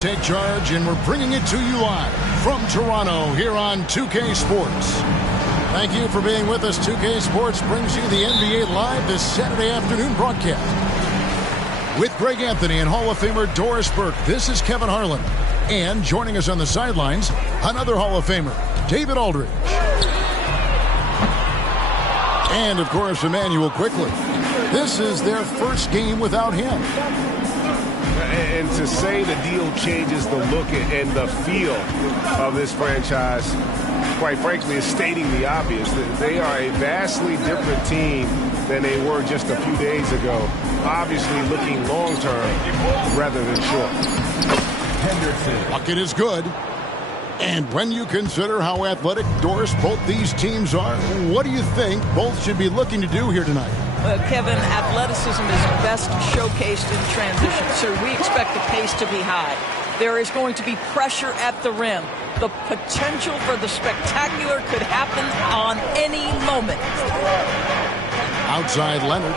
Take charge, and we're bringing it to you live from Toronto here on 2K Sports. Thank you for being with us. 2K Sports brings you the NBA Live this Saturday afternoon broadcast. With Greg Anthony and Hall of Famer Doris Burke, this is Kevin Harlan. And joining us on the sidelines, another Hall of Famer, David Aldridge. And, of course, Immanuel Quickley. This is their first game without him. And to say the deal changes the look and the feel of this franchise, quite frankly, is stating the obvious. They are a vastly different team than they were just a few days ago. Obviously looking long-term rather than short. Henderson. Bucket is good. And when you consider how athletic, Doris, both these teams are, what do you think both should be looking to do here tonight? Kevin, athleticism is best showcased in transition, so we expect the pace to be high. There is going to be pressure at the rim. The potential for the spectacular could happen on any moment. Outside Leonard.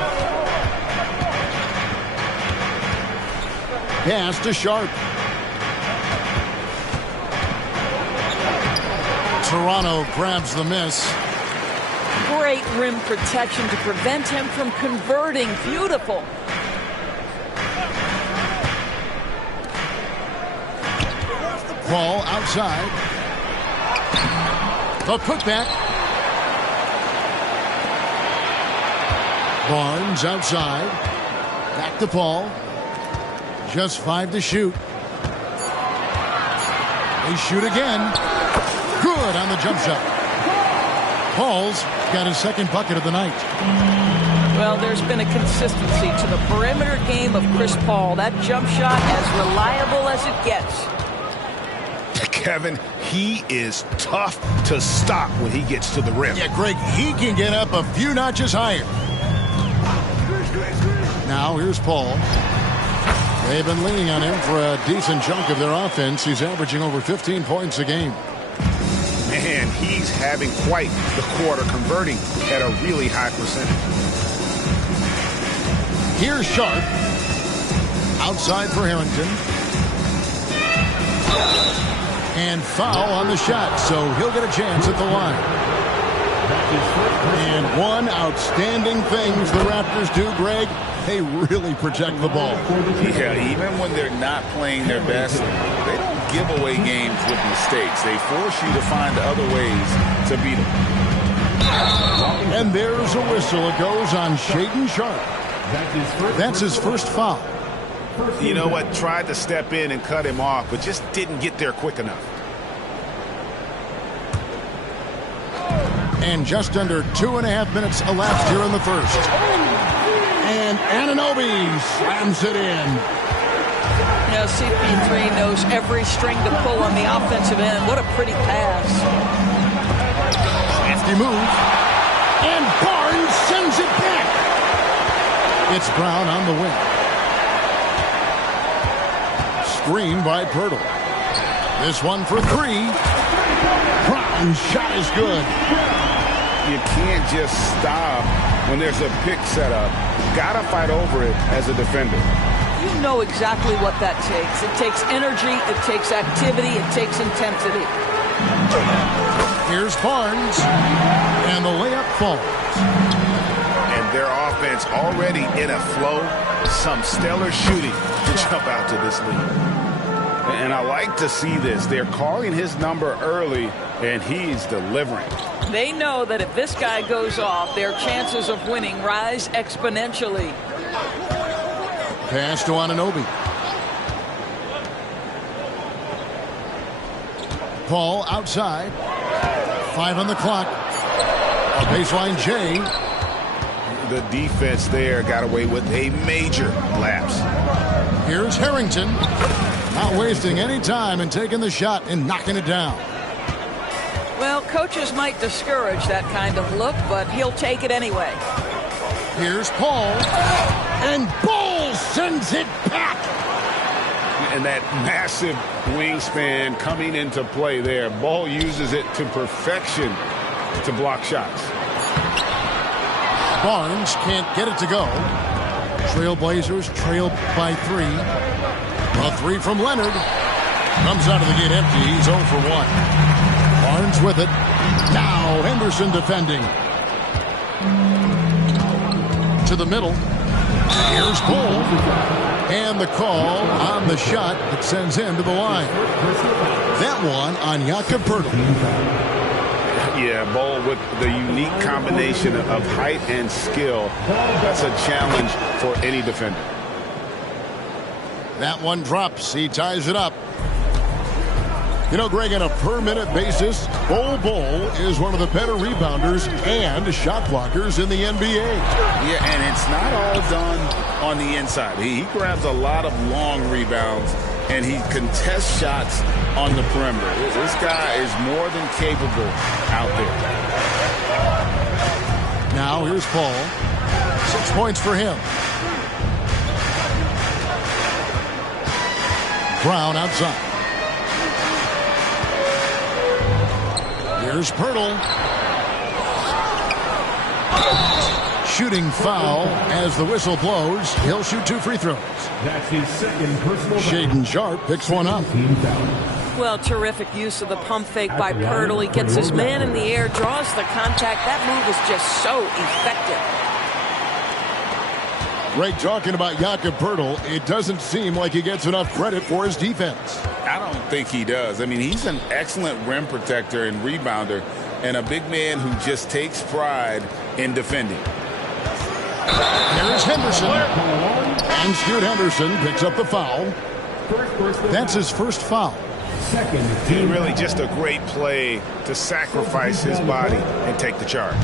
Pass to Sharp. Toronto grabs the miss. Great rim protection to prevent him from converting. Beautiful. Ball outside. The putback. Barnes outside. Back to Paul. Just 5 to shoot. They shoot again. Good on the jump shot. Paul's got his second bucket of the night. Well, there's been a consistency to the perimeter game of Chris Paul. That jump shot as reliable as it gets. Kevin, he is tough to stop when he gets to the rim. Yeah, Greg, he can get up a few notches higher. Now here's Paul. They've been leaning on him for a decent chunk of their offense. He's averaging over 15 points a game. Man, he's having quite the quarter, converting at a really high percentage. Here's Sharp. Outside for Harrington. And foul on the shot, so he'll get a chance at the line. And one outstanding thing the Raptors do, Greg, they really protect the ball. Yeah, even when they're not playing their best, they don't give away games with mistakes. They force you to find other ways to beat them. And there's a whistle. It goes on Shaedon Sharp. That's his first foul. you know what, tried to step in and cut him off, but just didn't get there quick enough. And just under 2.5 minutes elapsed here in the first. And Anunoby slams it in. You know, CP3 knows every string to pull on the offensive end. What a pretty pass. Hefty move. And Barnes sends it back. It's Brown on the wing. Screen by Pirtle. This one for three. Brown's shot is good. You can't just stop when there's a pick set up. Gotta fight over it as a defender. You know exactly what that takes. It takes energy, it takes activity, it takes intensity. Here's Barnes. And the layup falls. And their offense already in a flow. Some stellar shooting to jump out to this lead. And I like to see this. They're calling his number early, and he's delivering. They know that if this guy goes off, their chances of winning rise exponentially. Pass to Anunoby. Paul outside. 5 on the clock. A baseline J. The defense there got away with a major lapse. Here's Harrington. Not wasting any time and taking the shot and knocking it down. Well, coaches might discourage that kind of look, but he'll take it anyway. Here's Paul. And Ball sends it back. And that massive wingspan coming into play there. Ball uses it to perfection to block shots. Barnes can't get it to go. Trailblazers trail by 3. A 3 from Leonard. Comes out of the gate empty. He's 0 for 1. Barnes with it. Now Henderson defending. To the middle. Here's Bull. And the call on the shot that sends him to the line. That one on Jakob Poeltl. Yeah, Bull with the unique combination of height and skill. That's a challenge for any defender. That one drops. He ties it up. You know, Greg, on a per-minute basis, Bol is one of the better rebounders and shot blockers in the NBA. Yeah, and it's not all done on the inside. He grabs a lot of long rebounds, and he contests shots on the perimeter. This guy is more than capable out there. Now here's Paul. 6 points for him. Brown outside. Here's Poeltl. Shooting foul as the whistle blows. He'll shoot 2 free throws. That's his second personal. Shaedon Sharpe picks one up. Well, terrific use of the pump fake by Poeltl. He gets his man in the air, draws the contact. That move is just so effective. Greg, talking about Jakob Poeltl, it doesn't seem like he gets enough credit for his defense. I don't think he does. I mean, he's an excellent rim protector and rebounder, and a big man who just takes pride in defending. Here is Henderson. And Scoot Henderson picks up the foul. That's his first foul. And really just a great play to sacrifice his body and take the charge.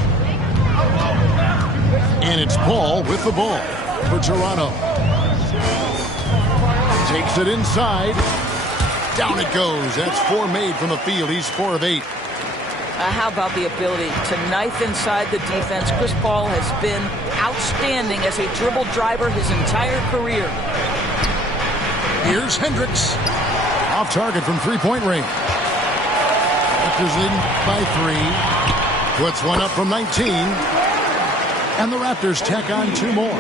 And it's Paul with the ball for Toronto. Takes it inside. Down it goes. That's 4 made from the field. He's 4 of 8. How about the ability to knife inside the defense? Chris Paul has been outstanding as a dribble driver his entire career. Here's Hendricks. Off target from 3-point range. Raptors leading by 3. Puts one up from 19. And the Raptors tack on 2 more.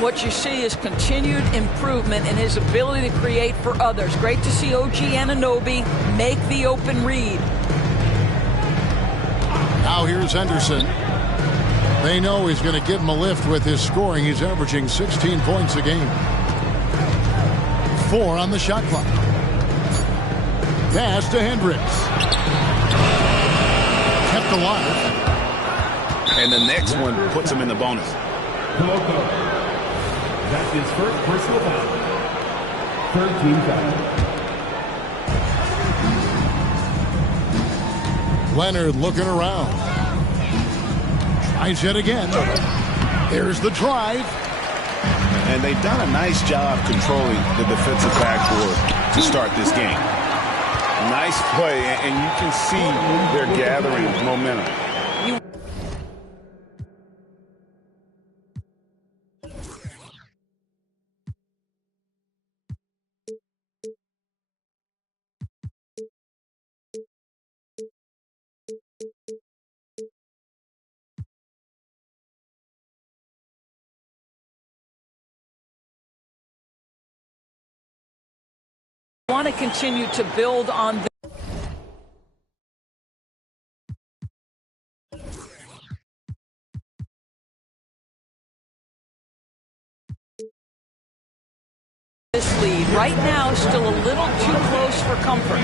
What you see is continued improvement in his ability to create for others. Great to see OG Anunoby make the open read. Now here's Henderson. They know he's going to give him a lift with his scoring. He's averaging 16 points a game. 4 on the shot clock. Pass to Hendricks. Kept alive. And the next one puts him in the bonus. That's his first personal foul. Third team foul. Leonard looking around. Tries yet again. There's the drive. And they've done a nice job controlling the defensive backboard to start this game. Nice play, and you can see they're gathering momentum. Want to continue to build on this lead. Right now, still a little too close for comfort.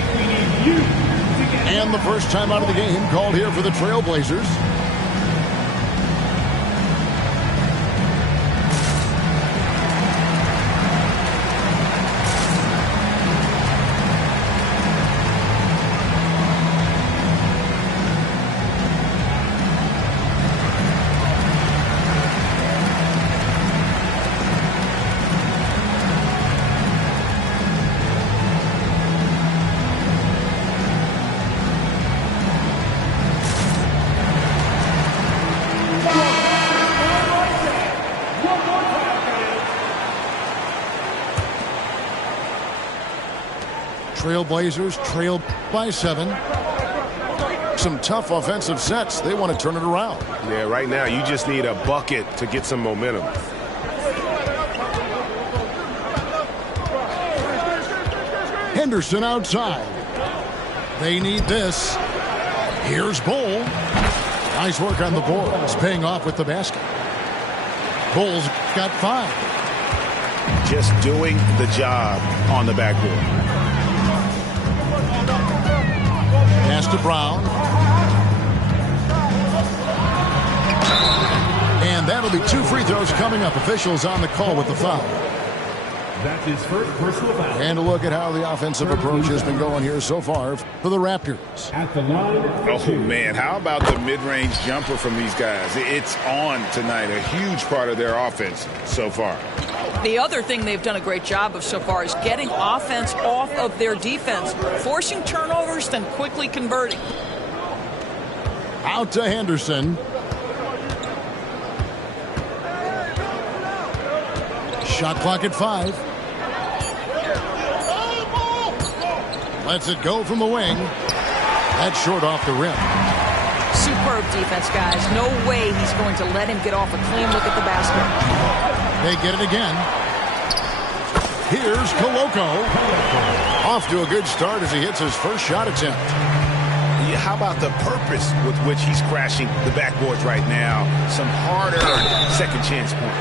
And the first time out of the game called here for the Trailblazers. Trailblazers trail by 7. Some tough offensive sets. They want to turn it around. Yeah, right now you just need a bucket to get some momentum. Henderson outside. They need this. Here's Bol. Nice work on the boards. Paying off with the basket. Bol's got 5. Just doing the job on the backboard. Pass to Brown. And that'll be 2 free throws coming up. Officials on the call with the foul. That's his first personal foul. And a look at how the offensive approach has been going here so far for the Raptors. At the line. Oh, man, how about the mid-range jumper from these guys? It's on tonight, a huge part of their offense so far. The other thing they've done a great job of so far is getting offense off of their defense, forcing turnovers, then quickly converting. Out to Henderson. Shot clock at 5. Lets it go from the wing. That's short off the rim. Superb defense, guys. No way he's going to let him get off a clean look at the basket. They get it again. Here's Koloko. Off to a good start as he hits his first shot attempt. Yeah, how about the purpose with which he's crashing the backboards right now? Some hard-earned second chance points.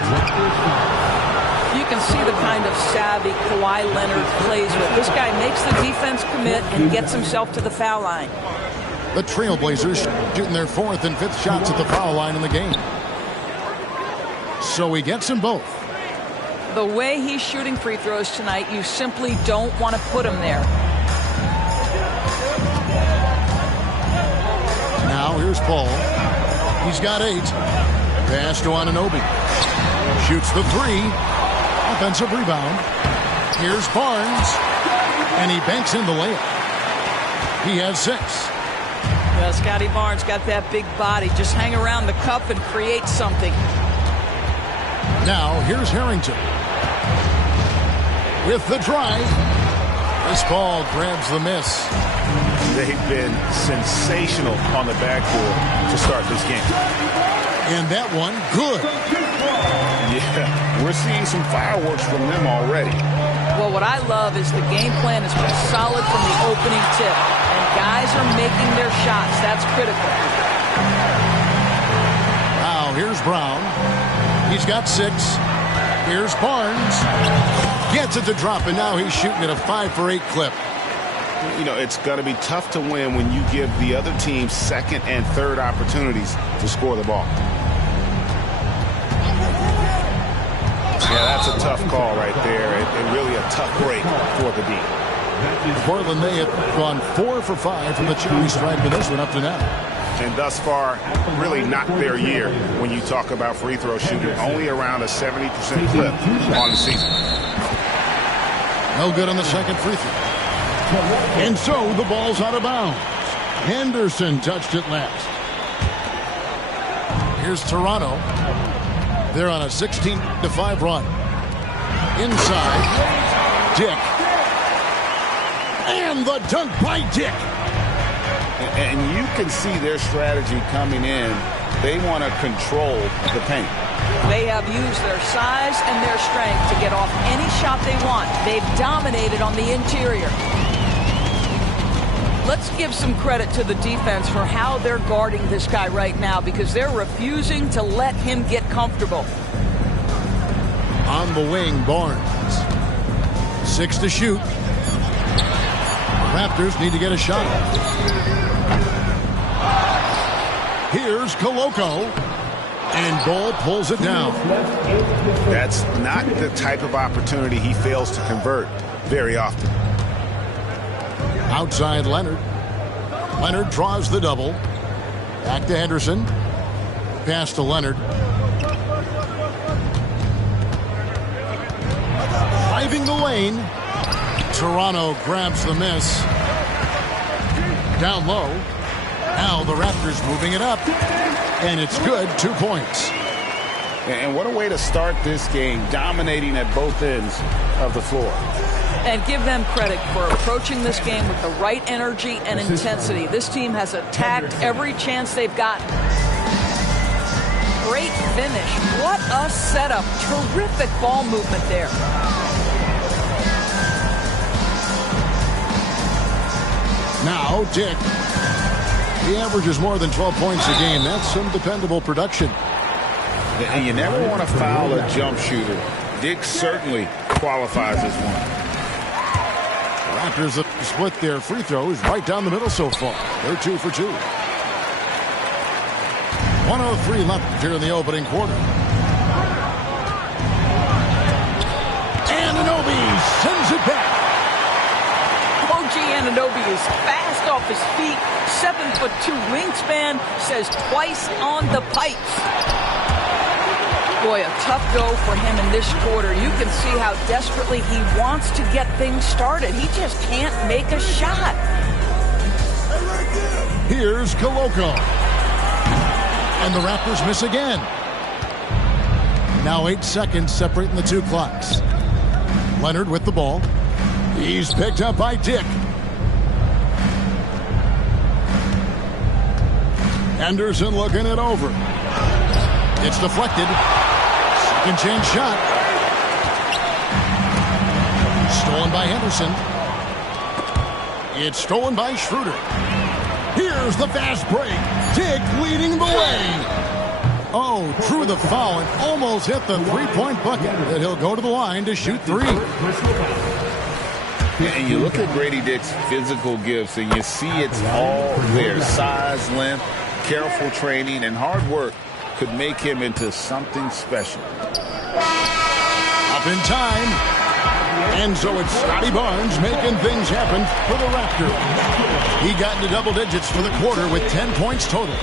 You can see the kind of savvy Kawhi Leonard plays with. This guy makes the defense commit and gets himself to the foul line. The Trailblazers shooting their 4th and 5th shots at the foul line in the game. So he gets them both. The way he's shooting free throws tonight, you simply don't want to put him there. Now here's Paul. He's got 8. Pass to Anunoby. Shoots the 3. Offensive rebound. Here's Barnes. And he banks in the layup. He has 6. Well, Scotty Barnes got that big body. Just hang around the cup and create something. Now here's Harrington. With the drive. This ball grabs the miss. They've been sensational on the backboard to start this game. And that one, good. Yeah, we're seeing some fireworks from them already. Well, what I love is the game plan has been solid from the opening tip. And guys are making their shots. That's critical. Now here's Brown. He's got 6. Here's Barnes. Gets it to drop, and now he's shooting at a 5-for-8 clip. You know, it's going to be tough to win when you give the other team 2nd and 3rd opportunities to score the ball. Yeah, That's a tough call right there, and really a tough break for the D. Portland, they have gone 4 for 5 from the charity stripe in this one up to now. And thus far, really not their year when you talk about free throw shooting. Only around a 70% clip on the season. No good on the second free throw. And so the ball's out of bounds. Henderson touched it last. Here's Toronto. They're on a 16-5 run. Inside, Dick. And the dunk by Dick. And you can see their strategy coming in. They want to control the paint. They have used their size and their strength to get off any shot they want. They've dominated on the interior. Let's give some credit to the defense for how they're guarding this guy right now, because they're refusing to let him get comfortable. On the wing, Barnes. 6 to shoot. The Raptors need to get a shot. Here's Koloko. And Ball pulls it down. That's not the type of opportunity he fails to convert very often. Outside Leonard. Leonard draws the double. Back to Henderson. Pass to Leonard. Driving the lane. Toronto grabs the miss. Down low. Now the Raptors moving it up. And it's good. 2 points. And what a way to start this game, dominating at both ends of the floor. And give them credit for approaching this game with the right energy and intensity. This team has attacked every chance they've gotten. Great finish. What a setup. Terrific ball movement there. Now Dick. He averages more than 12 points a game. That's some dependable production. And you never want to foul a jump shooter. Dick certainly qualifies as one. The Raptors have split their free throws right down the middle so far. They're 2 for 2. 1:03 left here in the opening quarter. Anunoby sends it back. OG Anunoby is fast off his feet. 7'2" wingspan, says twice on the pipes. Boy, a tough go for him in this quarter. You can see how desperately he wants to get things started. He just can't make a shot. Here's Koloko. And the Raptors miss again. Now 8 seconds separating the two clocks. Leonard with the ball. He's picked up by Dick. Henderson looking it over. It's deflected. Second chance shot. Stolen by Henderson. It's stolen by Schroeder. Here's the fast break. Dick leading the way. Oh, drew the foul and almost hit the three-point bucket. That he'll go to the line to shoot 3. And you look at Grady Dick's physical gifts, and you see it's all there. Size, length, careful training, and hard work could make him into something special. Up in time. And so it's Scotty Barnes making things happen for the Raptors. He got into double digits for the quarter with 10 points total.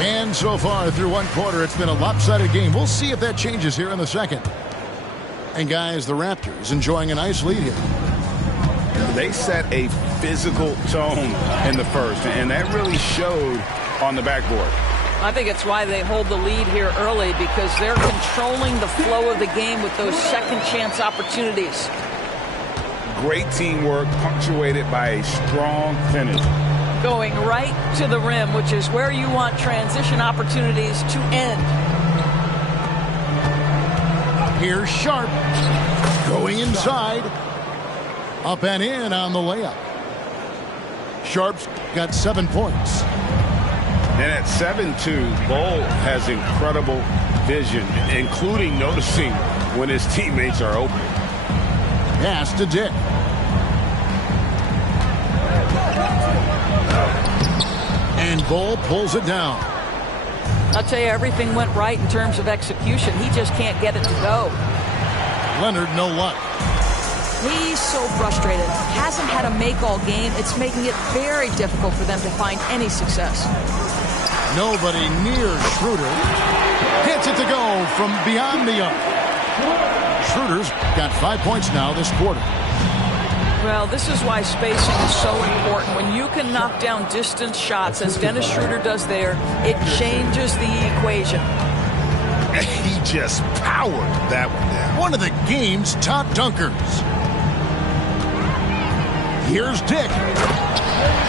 And so far through one quarter, it's been a lopsided game. We'll see if that changes here in the second. And guys, the Raptors enjoying a nice lead here. They set a physical tone in the first, and that really showed on the backboard. I think it's why they hold the lead here early, because they're controlling the flow of the game with those second chance opportunities. Great teamwork punctuated by a strong finish. Going right to the rim, which is where you want transition opportunities to end. Here's Sharp going inside. Up and in on the layup. Sharp's got 7 points. And at 7'2", Bol has incredible vision, including noticing when his teammates are open. Pass to And Bull pulls it down. I'll tell you, everything went right in terms of execution. He just can't get it to go. Leonard, no luck. He's so frustrated. Hasn't had a make all game. It's making it very difficult for them to find any success. Nobody near Schroeder. Hits it to go from beyond the arc. Schroeder's got 5 points now this quarter. Well, this is why spacing is so important. When you can knock down distance shots, as Dennis Schroeder does there, it changes the equation. He just powered that one down. One of the game's top dunkers. Here's Dick.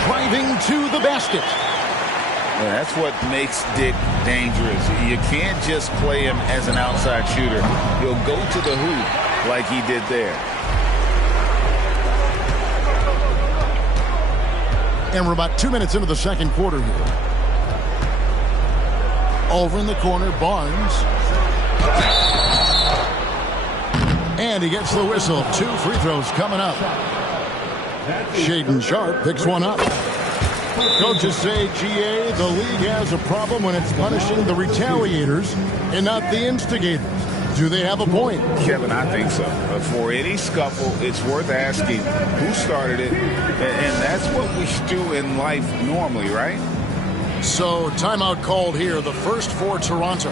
Driving to the basket. Yeah, that's what makes Dick dangerous. You can't just play him as an outside shooter. He'll go to the hoop like he did there. And we're about 2 minutes into the second quarter here. Over in the corner, Barnes. And he gets the whistle. 2 free throws coming up. Shaedon Sharpe picks one up. Coaches say, GA, the league has a problem when it's punishing the retaliators and not the instigators. Do they have a point? Kevin, I think so. For any scuffle, it's worth asking who started it, and that's what we do in life normally, right? So, timeout called here, the first for Toronto.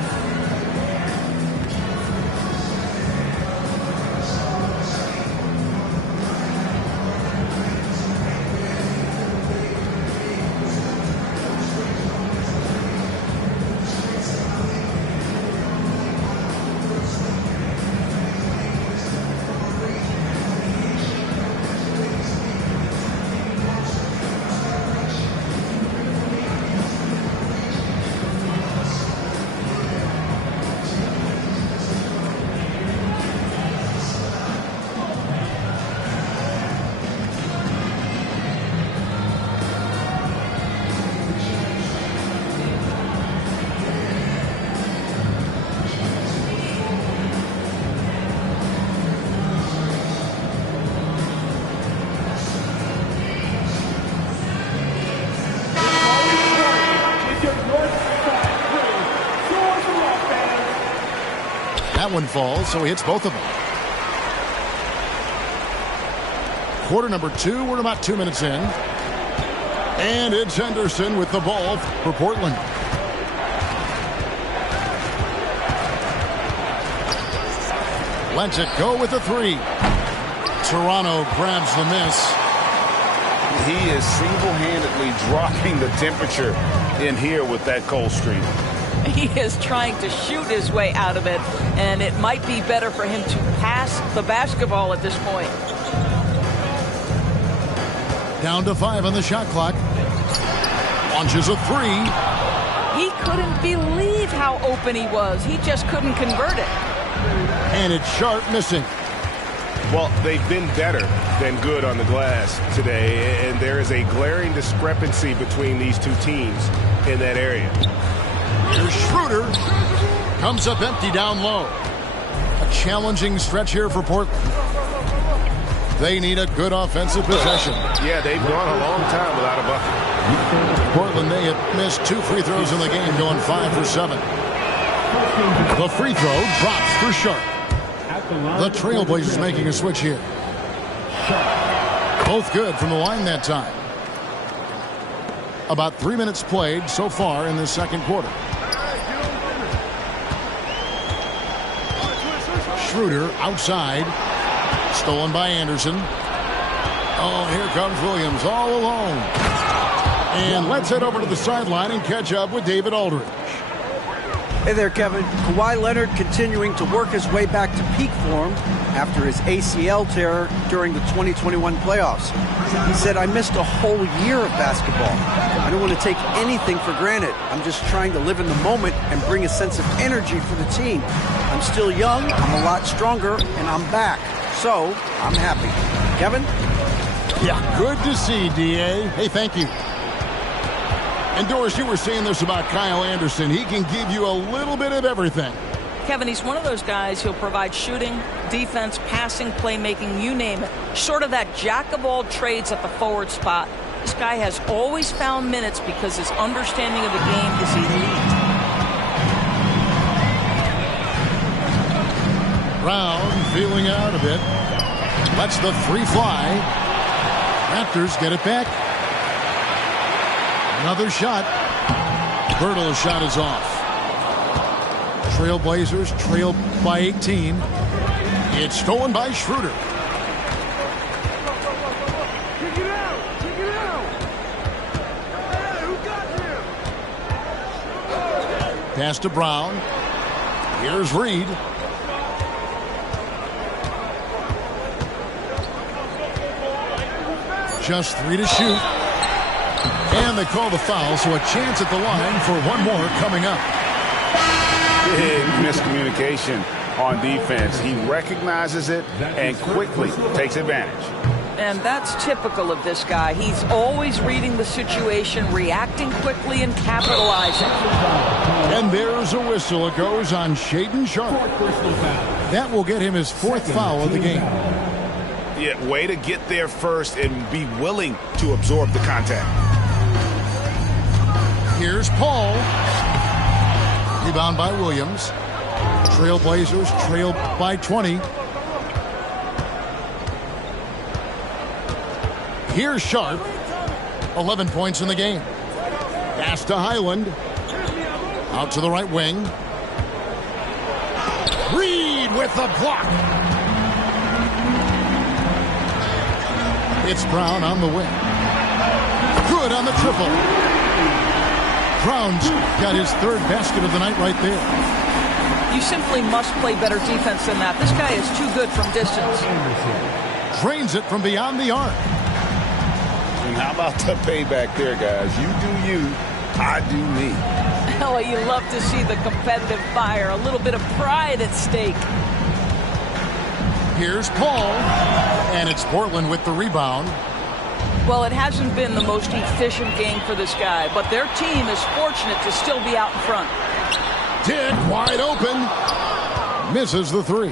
That one falls, so he hits both of them. Quarter number 2, we're about 2 minutes in. And it's Henderson with the ball for Portland. Lets it go with the 3. Toronto grabs the miss. He is single-handedly dropping the temperature in here with that cold streak. He is trying to shoot his way out of it, and it might be better for him to pass the basketball at this point. Down to 5 on the shot clock. Launches a 3. He couldn't believe how open he was. He just couldn't convert it. And it's Sharpe missing. Well, they've been better than good on the glass today, and there is a glaring discrepancy between these two teams in that area. Here's Schroeder. Comes up empty down low. A challenging stretch here for Portland. They need a good offensive possession. Yeah, they've gone a long time without a bucket. Portland, they had missed 2 free throws in the game, going 5 for 7. The free throw drops for Sharpe. The Trailblazers making a switch here. Both good from the line that time. About 3 minutes played so far in the second quarter. Schroeder outside. Stolen by Anderson. Oh, here comes Williams all alone. And let's head over to the sideline and catch up with David Aldridge. Hey there, Kevin. Kawhi Leonard continuing to work his way back to peak form after his ACL tear during the 2021 playoffs. He said, I missed a whole year of basketball. I don't want to take anything for granted. I'm just trying to live in the moment and bring a sense of energy for the team. I'm still young, I'm a lot stronger, and I'm back. So, I'm happy. Kevin? Yeah, good to see, D.A. Hey, thank you. And Doris, you were saying this about Kyle Anderson. He can give you a little bit of everything. Kevin, he's one of those guys who'll provide shooting, defense, passing, playmaking, you name it. Sort of that jack of all trades at the forward spot. This guy has always found minutes because his understanding of the game is elite. Brown feeling out a bit. Lets the three fly. Raptors get it back. Another shot. Birtle's shot is off. Trailblazers trail by 18. It's stolen by Schroeder. Pass to Brown. Here's Reed. Just 3 to shoot. And they call the foul, so a chance at the line for one more coming up. Big miscommunication on defense. He recognizes it and quickly takes advantage. And that's typical of this guy. He's always reading the situation, reacting quickly, and capitalizing. And there's a whistle. It goes on Shaedon Sharpe. That will get him his 4th foul of the game. Yeah, way to get there first and be willing to absorb the contact. Here's Paul. Rebound by Williams. Trailblazers trail by 20. Here's Sharpe. 11 points in the game. Pass to Highland. Out to the right wing. Reed with the block. It's Brown on the wing. Good on the triple. Brown's got his 3rd basket of the night right there. You simply must play better defense than that. This guy is too good from distance. Drains it from beyond the arc. And how about the payback there, guys? You do you, I do me. Oh, you love to see the competitive fire. A little bit of pride at stake. Here's Paul. And it's Portland with the rebound. Well, it hasn't been the most efficient game for this guy, but their team is fortunate to still be out in front. Dick wide open. Misses the 3.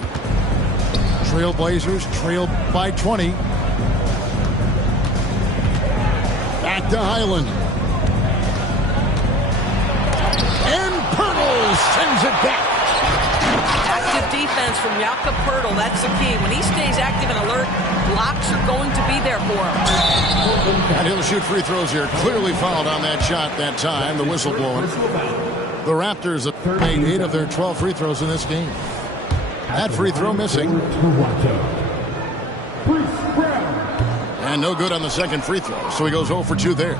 Trailblazers trail by 20. Back to Highland. And Pirtle sends it back. Active defense from Jakob Pirtle. That's the key. When he stays active and alert, blocks are going to be there for him. And he'll shoot free throws here. Clearly fouled on that shot that time. The whistle blowing. The Raptors have made 8 of their 12 free throws in this game. That free throw missing. And no good on the second free throw. So he goes 0 for 2 there.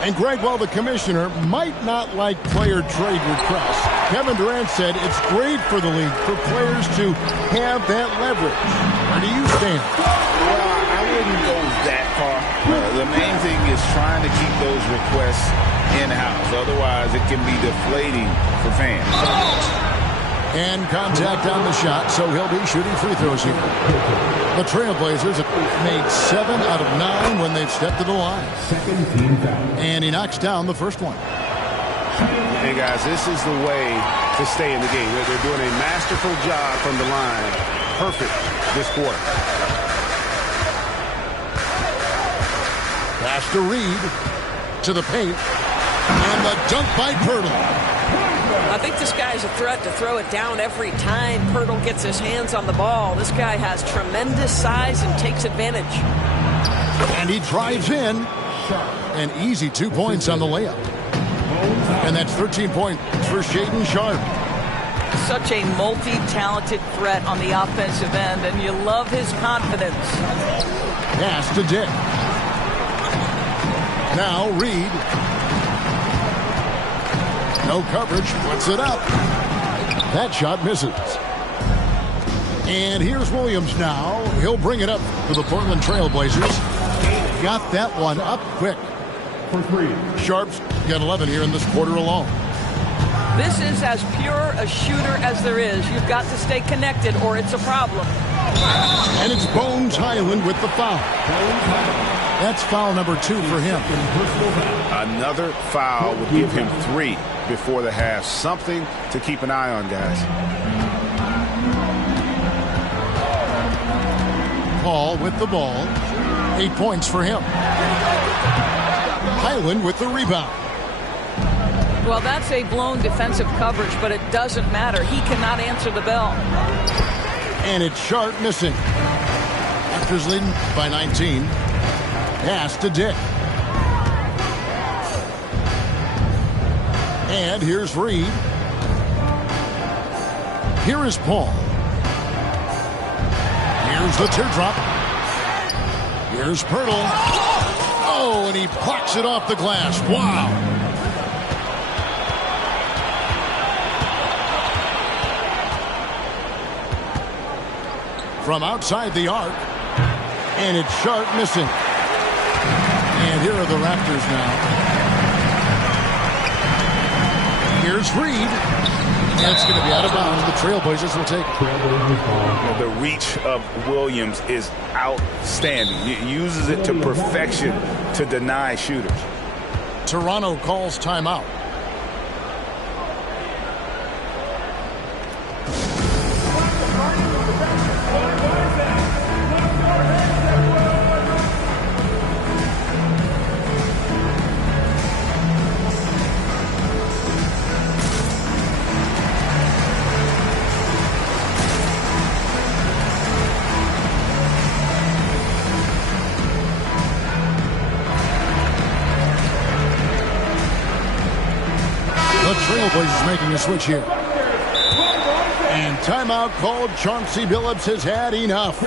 And Greg, while the commissioner might not like player trade requests, Kevin Durant said it's great for the league for players to have that leverage. Where do you stand? Well, I wouldn't go that far. The main thing is trying to keep those requests in-house. Otherwise, it can be deflating for fans. And contact on the shot, so he'll be shooting free throws here. The Trailblazers have made 7 out of 9 when they've stepped to the line. And he knocks down the first one. Hey, guys, this is the way to stay in the game. They're doing a masterful job from the line. Perfect this quarter. Pass to Reed. To the paint. And the dunk by Pirtle. I think this guy's a threat to throw it down every time Pirtle gets his hands on the ball. This guy has tremendous size and takes advantage. And he drives in. An easy 2 points on the layup. And that's 13 points for Shaedon Sharpe. Such a multi-talented threat on the offensive end, and you love his confidence. Pass to Dick. Now Reed. No coverage, puts it up. That shot misses. And here's Williams now. He'll bring it up for the Portland Trailblazers. Got that one up quick. Sharpe's got 11 here in this quarter alone. This is as pure a shooter as there is. You've got to stay connected or it's a problem. And it's Bones Highland with the foul. That's foul number 2 for him. Another foul would give him 3 before the half. Something to keep an eye on, guys. Paul with the ball. 8 points for him. Highland with the rebound. Well, that's a blown defensive coverage, but it doesn't matter. He cannot answer the bell. And it's Sharp missing. Raptors leading by 19. Pass to Dick. And here's Reed. Here is Paul. Here's the teardrop. Here's Pirtle. Oh, and he blocks it off the glass. Wow. From outside the arc. And it's Sharp missing. And here are the Raptors now. Here's Reed. And it's going to be out of bounds. The Trailblazers will take it. The reach of Williams is outstanding. He uses it to perfection to deny shooters. Toronto calls timeout. Trailblazers making a switch here. And timeout called. Chauncey Billups has had enough.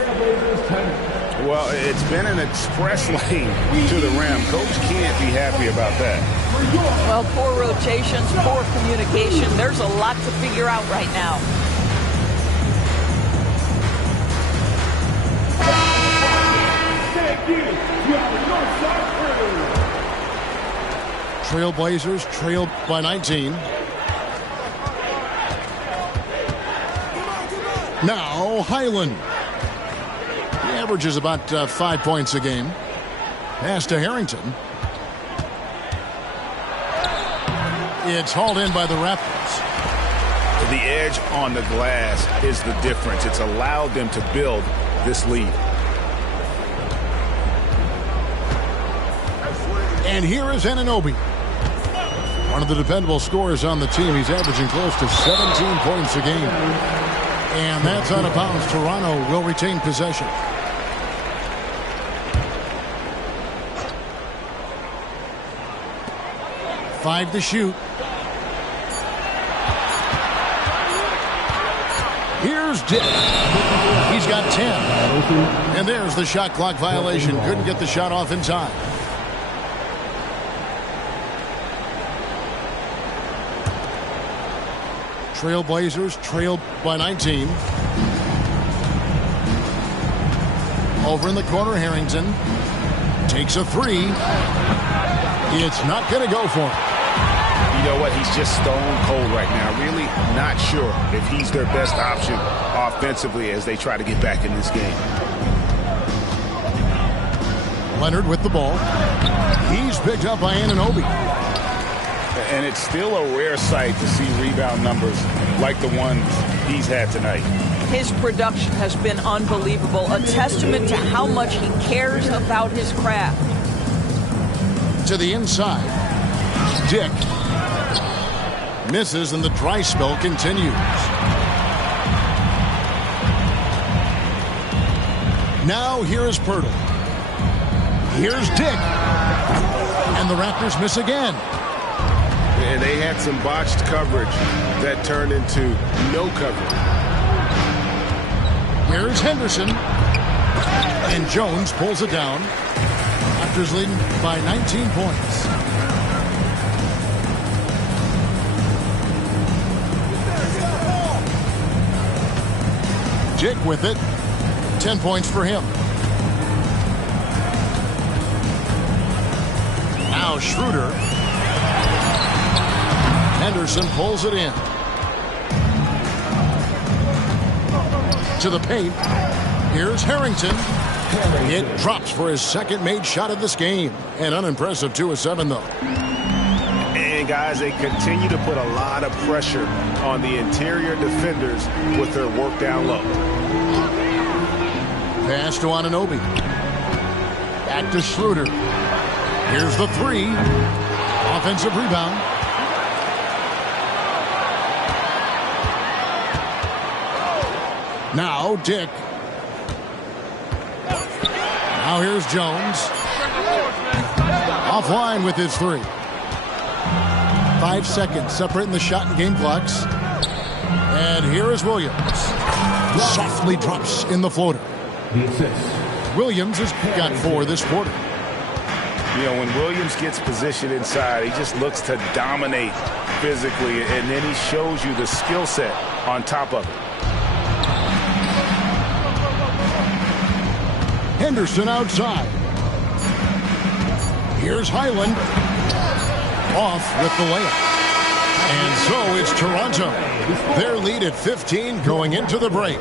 Well, it's been an express lane to the rim. Coach can't be happy about that. Well, poor rotations, poor communication. There's a lot to figure out right now. Trailblazers trail by 19. Now Highland. He averages about 5 points a game. Pass to Harrington. It's hauled in by the Raptors. The edge on the glass is the difference. It's allowed them to build this lead. And here is Anunoby. One of the dependable scorers on the team. He's averaging close to 17 points a game. And that's out of bounds. Toronto will retain possession. Five to shoot. Here's Dick. He's got 10. And there's the shot clock violation. Couldn't get the shot off in time. Trailblazers trailed by 19. Over in the corner, Harrington takes a three. It's not going to go for him. You know what? He's just stone cold right now. Really not sure if he's their best option offensively as they try to get back in this game. Leonard with the ball. He's picked up by Anunoby. And it's still a rare sight to see rebound numbers like the ones he's had tonight. His production has been unbelievable, a testament to how much he cares about his craft. To the inside. Dick. Misses and the dry spell continues. Now here is Pirtle. Here's Dick. And the Raptors miss again. And they had some botched coverage that turned into no coverage. Here's Henderson. And Jones pulls it down. Raptors leading by 19 points. Dick with it. 10 points for him. Now Schroeder. Henderson pulls it in. To the paint. Here's Harrington. It drops for his second made shot of this game. An unimpressive 2 of 7, though. And, guys, they continue to put a lot of pressure on the interior defenders with their work down low. Pass to Anunoby. Back to Schroeder. Here's the three. Offensive rebound. Now Dick. Now here's Jones. Offline with his three. 5 seconds separating the shot and game clocks. And here is Williams. Softly drops in the floater. Williams has got 4 this quarter. You know, when Williams gets positioned inside, he just looks to dominate physically, and then he shows you the skill set on top of it. Henderson outside. Here's Highland. Off with the layup. And so it's Toronto. Their lead at 15 going into the break.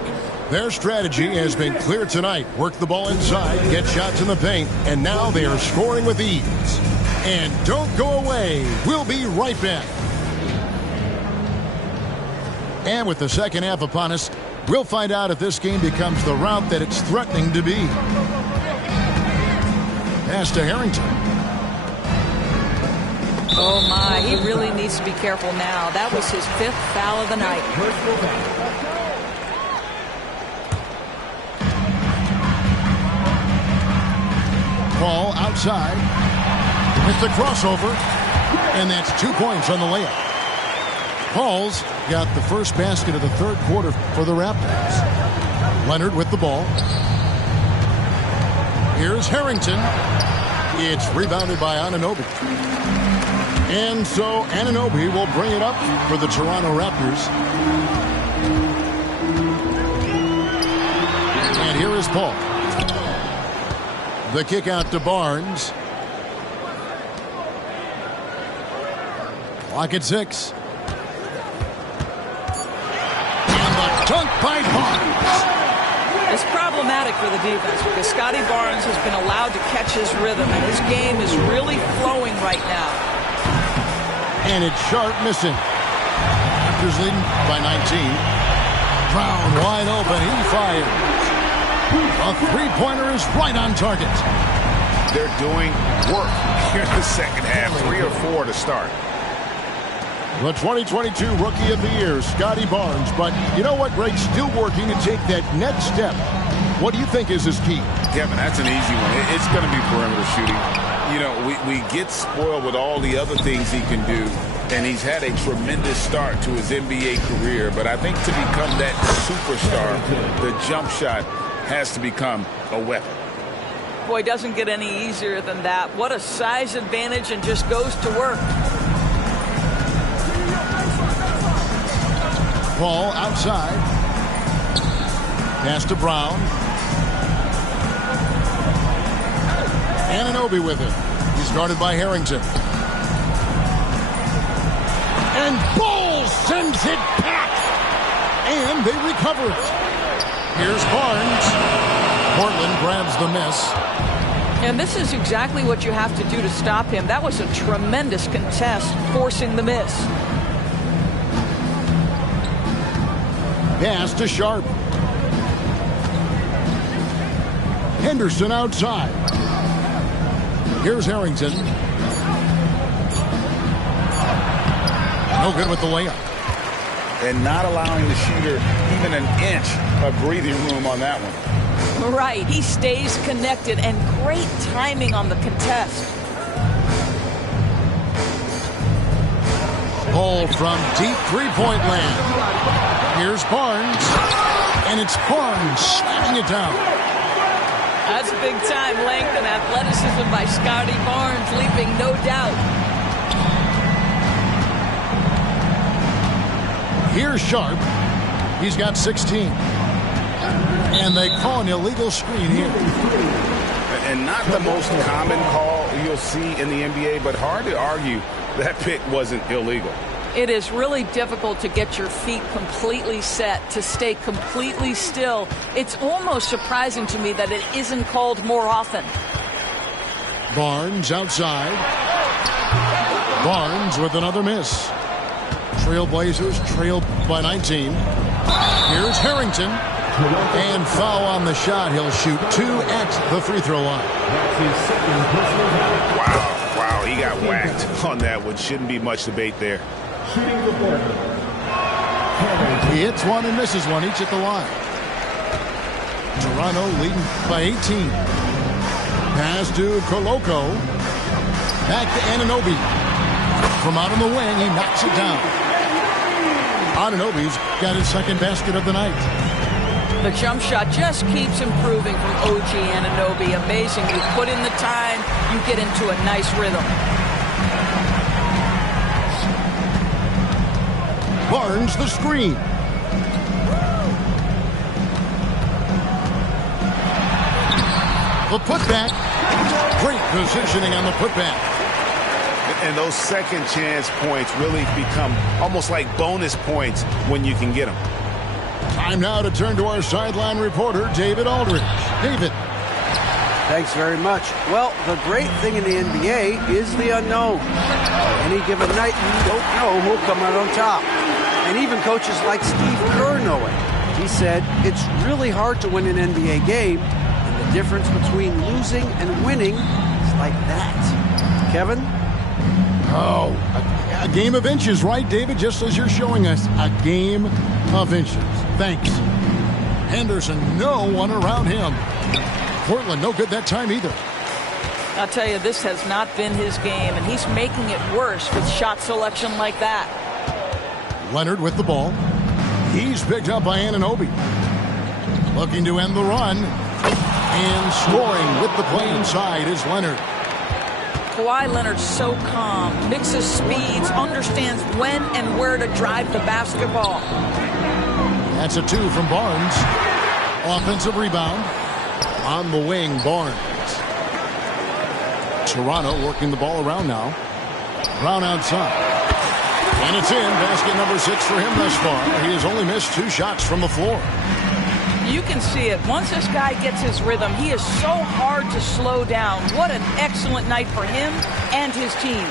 Their strategy has been clear tonight. Work the ball inside, get shots in the paint, and now they are scoring with ease. And don't go away. We'll be right back. And with the second half upon us, we'll find out if this game becomes the route that it's threatening to be. Pass to Harrington. Oh, my. He really needs to be careful now. That was his 5th foul of the night. Ball outside. It's the crossover. And that's 2 points on the layup. Paul's got the first basket of the third quarter for the Raptors. Leonard with the ball. Here's Harrington. It's rebounded by Anunoby. And so Anunoby will bring it up for the Toronto Raptors. And here is Paul. The kick out to Barnes. Clock at 6. And the dunk by Barnes. It's problematic for the defense because Scotty Barnes has been allowed to catch his rhythm, and his game is really flowing right now. And it's Sharp missing. Raptors leading by 19. Brown wide open. He fires. A three-pointer is right on target. They're doing work here in the second half. 3 or 4 to start. The 2022 Rookie of the Year, Scotty Barnes. But you know what, Greg? Still working to take that next step. What do you think is his key? Kevin, that's an easy one. It's going to be perimeter shooting. You know, we get spoiled with all the other things he can do, and he's had a tremendous start to his NBA career. But I think to become that superstar, the jump shot has to become a weapon. Boy, doesn't get any easier than that. What a size advantage, and just goes to work. Ball outside. Pass to Brown. Anunoby with it. He's guarded by Harrington. And Ball sends it back. And they recover it. Here's Barnes. Portland grabs the miss. And this is exactly what you have to do to stop him. That was a tremendous contest, forcing the miss. Pass to Sharp. Henderson outside. Here's Harrington. No good with the layup. And not allowing the shooter even an inch of breathing room on that one. Right. He stays connected, and great timing on the contest. Ball from deep three-point land. Here's Barnes. And it's Barnes slamming it down. That's big time length and athleticism by Scotty Barnes, leaping no doubt. Here's Sharp. He's got 16. And they call an illegal screen here. And not the most common call you'll see in the NBA, but hard to argue that pick wasn't illegal. It is really difficult to get your feet completely set, to stay completely still. It's almost surprising to me that it isn't called more often. Barnes outside. Barnes with another miss. Trailblazers trail by 19. Here's Harrington. And foul on the shot. He'll shoot 2 at the free throw line. Wow, he got whacked on that one. Shouldn't be much debate there. He hits one and misses one, each at the line. Toronto leading by 18. Pass to Koloko. Back to Anunoby. From out on the wing, he knocks it down. Anunoby's got his second basket of the night. The jump shot just keeps improving from OG Anunoby. Amazing. You put in the time, you get into a nice rhythm. Barnes the screen. The putback. Great positioning on the putback. And those second chance points really become almost like bonus points when you can get them. Time now to turn to our sideline reporter, David Aldridge. David. Thanks very much. Well, the great thing in the NBA is the unknown. Any given night, you don't know who'll come out on top. And even coaches like Steve Kerr know it. He said, it's really hard to win an NBA game, and the difference between losing and winning is like that. Kevin? Oh, a game of inches, right, David? Just as you're showing us, a game of inches. Thanks. Henderson, no one around him. Portland, no good that time either. I'll tell you, this has not been his game, and he's making it worse with shot selection like that. Leonard with the ball. He's picked up by Anunoby. Looking to end the run. And scoring with the play inside is Leonard. Kawhi Leonard's so calm, mixes speeds, understands when and where to drive the basketball. That's a 2 from Barnes. Offensive rebound. On the wing, Barnes. Toronto working the ball around now. Brown outside. And it's in. Basket number 6 for him thus far. He has only missed 2 shots from the floor. You can see it. Once this guy gets his rhythm, he is so hard to slow down. What an excellent night for him and his team.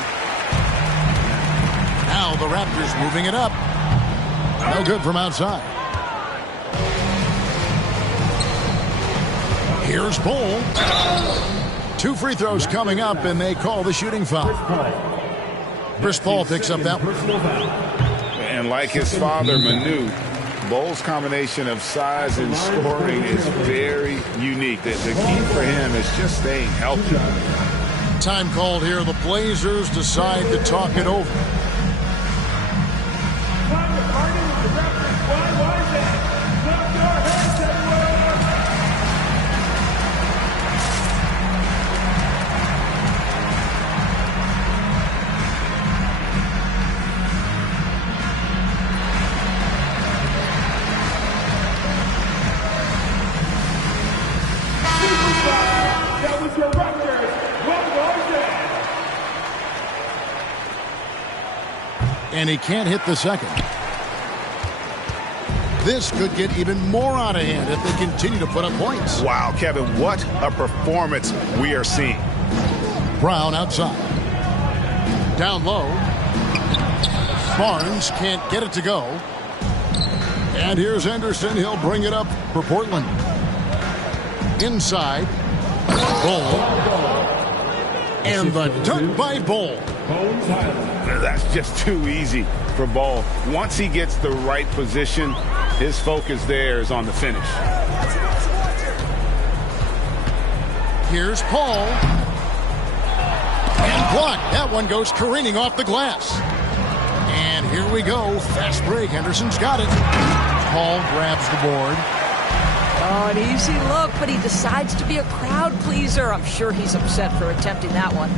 Now the Raptors moving it up. No good from outside. Here's Bull. 2 free throws coming up, and they call the shooting foul. Chris Paul picks up that one. And like his father, Manu, Bull's combination of size and scoring is very unique. The key for him is just staying healthy. Time called here. The Blazers decide to talk it over. And he can't hit the second. This could get even more out of hand if they continue to put up points. Wow, Kevin, what a performance we are seeing. Brown outside. Down low. Barnes can't get it to go. And here's Henderson. He'll bring it up for Portland. Inside. Bull. And the dunk by Bull. That's just too easy for Ball. Once he gets the right position, his focus there is on the finish. Here's Paul. And blocked. That one goes careening off the glass. And here we go. Fast break. Henderson's got it. Paul grabs the board. Oh, an easy look, but he decides to be a crowd pleaser. I'm sure he's upset for attempting that one.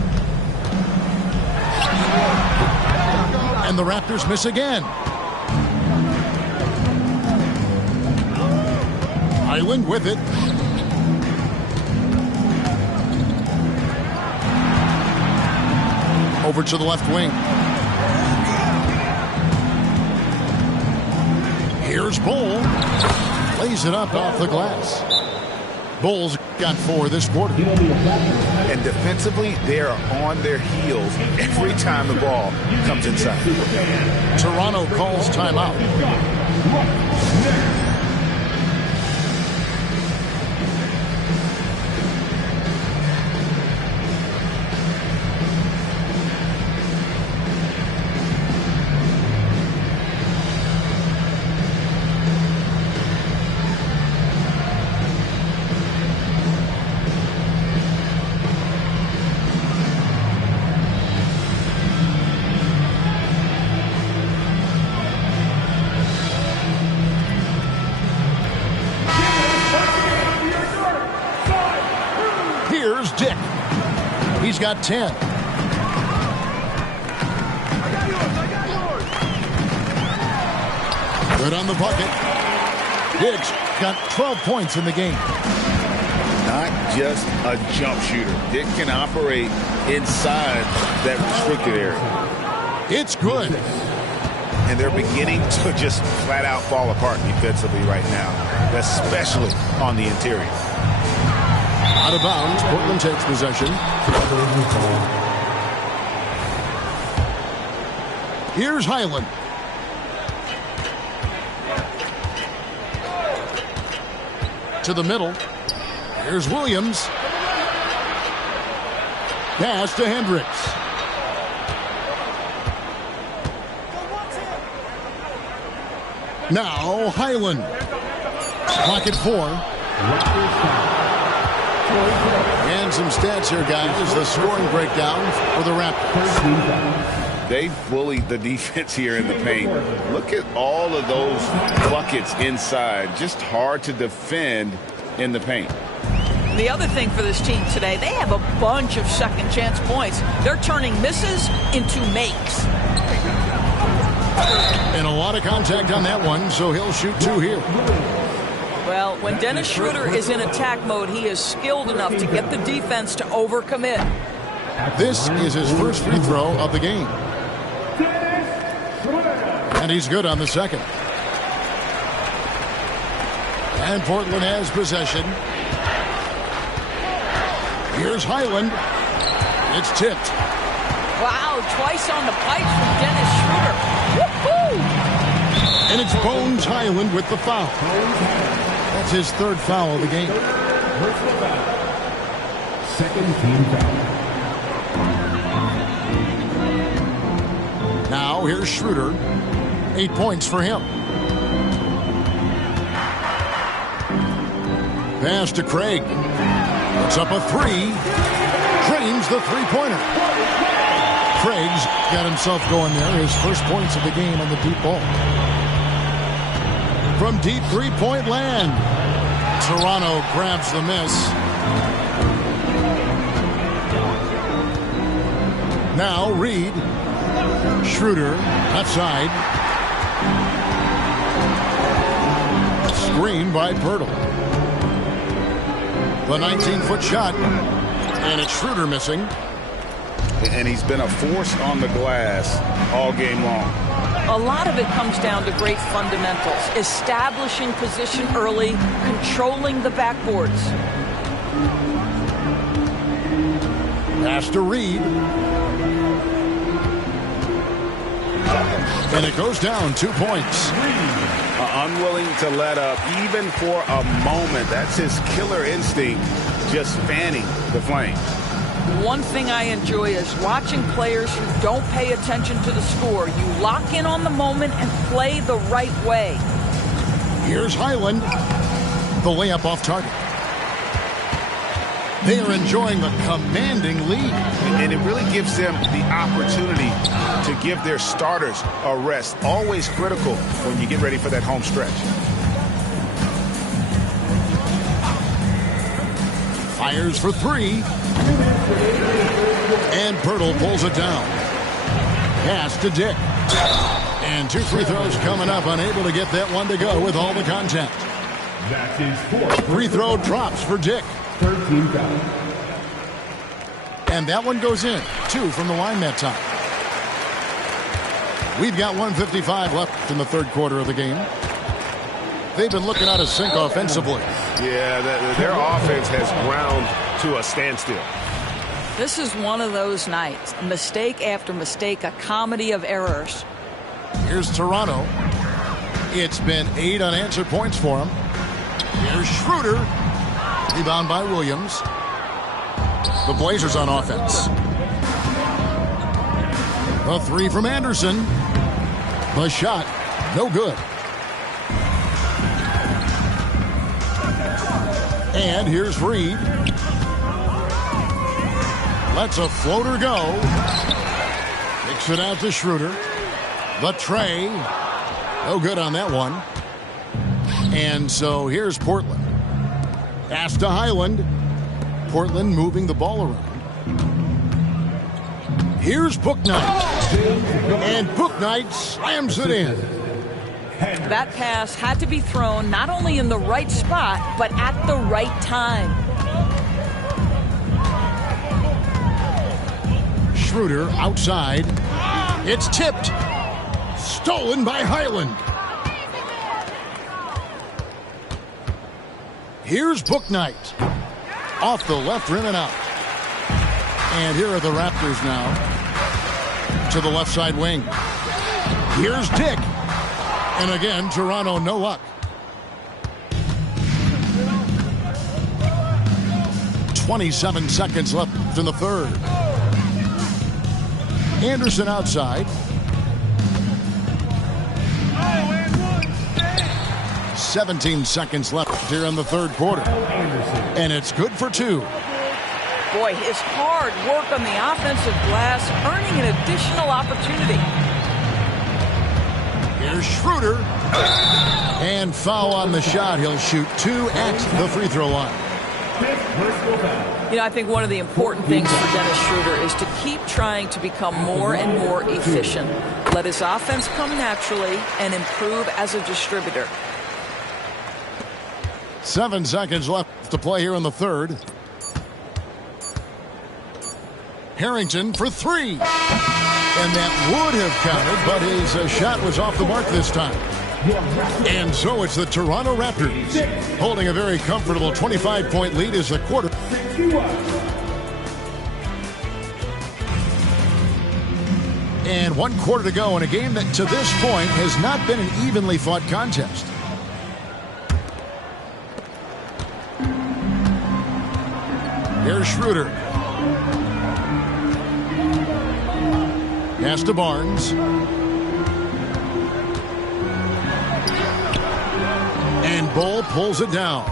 And the Raptors miss again. Island with it. Over to the left wing. Here's Bull. Lays it up off the glass. Bulls got 4 this quarter. And defensively, they are on their heels every time the ball comes inside. Toronto calls timeout. got 10. Good on the bucket. Diggs got 12 points in the game. Not just a jump shooter. Dick can operate inside that restricted area. It's good. And they're beginning to just flat out fall apart defensively right now, especially on the interior. Out of bounds, Portland takes possession. Here's Highland. To the middle. Here's Williams. Pass to Hendricks. Now Highland. Clock at 4. And some stats here, guys. The scoring breakdown for the Raptors. They bullied the defense here in the paint. Look at all of those buckets inside. Just hard to defend in the paint. The other thing for this team today, they have a bunch of second chance points. They're turning misses into makes. And a lot of contact on that one, so he'll shoot 2 here. Well, when Dennis Schroeder is in attack mode, he is skilled enough to get the defense to overcommit. This is his first free throw of the game. And he's good on the second. And Portland has possession. Here's Highland. It's tipped. Wow, twice on the pipes from Dennis Schroeder. Woohoo! And it's Bones Highland with the foul. That's his 3rd foul of the game. Second team foul. Now here's Schroeder. 8 points for him. Pass to Craig. Puts up a 3. Drains the three-pointer. Craig's got himself going there. His first points of the game on the deep ball. From deep three-point land. Toronto grabs the miss. Now Reed. Schroeder outside. Screen by Pirtle. The 19-foot shot. And it's Schroeder missing. And he's been a force on the glass all game long. A lot of it comes down to great fundamentals. Establishing position early, controlling the backboards. Pass to Reed. And it goes down 2 points. Unwilling to let up even for a moment. That's his killer instinct, just fanning the flame. One thing I enjoy is watching players who don't pay attention to the score. You lock in on the moment and play the right way. Here's Highland. The layup off target. They are enjoying the commanding lead. And it really gives them the opportunity to give their starters a rest. Always critical when you get ready for that home stretch. Fires for 3. And Pirtle pulls it down. Pass to Dick. And 2 free throws coming up. Unable to get that one to go with all the contact. That's his 4th. Free throw drops for Dick. 13 foul. And that one goes in. 2 from the line that time. We've got 1:55 left in the 3rd quarter of the game. They've been looking out of sync offensively. Yeah, their offense has ground to a standstill. This is one of those nights. Mistake after mistake, a comedy of errors. Here's Toronto. It's been 8 unanswered points for him. Here's Schroeder. Rebound by Williams. The Blazers on offense. A 3 from Anderson. The shot, no good. And here's Reed. Lets a floater go. Kicks it out to Schroeder. The tray. No good on that one. And so here's Portland. Pass to Highland. Portland moving the ball around. Here's Bouknight. And Bouknight slams it in. That pass had to be thrown not only in the right spot, but at the right time. Schroeder outside. It's tipped. Stolen by Highland. Here's Bouknight. Off the left rim and out. And here are the Raptors now. To the left side wing. Here's Dick. And again, Toronto no luck. 27 seconds left in the third. Anderson outside. 17 seconds left here in the third quarter. And it's good for 2. Boy, his hard work on the offensive glass, earning an additional opportunity. Here's Schroeder. And foul on the shot. He'll shoot 2 at the free throw line. You know, I think one of the important things for Dennis Schroeder is to keep trying to become more and more efficient. Let his offense come naturally and improve as a distributor. 7 seconds left to play here in the third. Harrington for 3. And that would have counted, but his shot was off the mark this time. And so it's the Toronto Raptors holding a very comfortable 25-point lead as the quarter. And 1 quarter to go in a game that to this point has not been an evenly fought contest. Here's Schroeder. Pass to Barnes. And Bull pulls it down.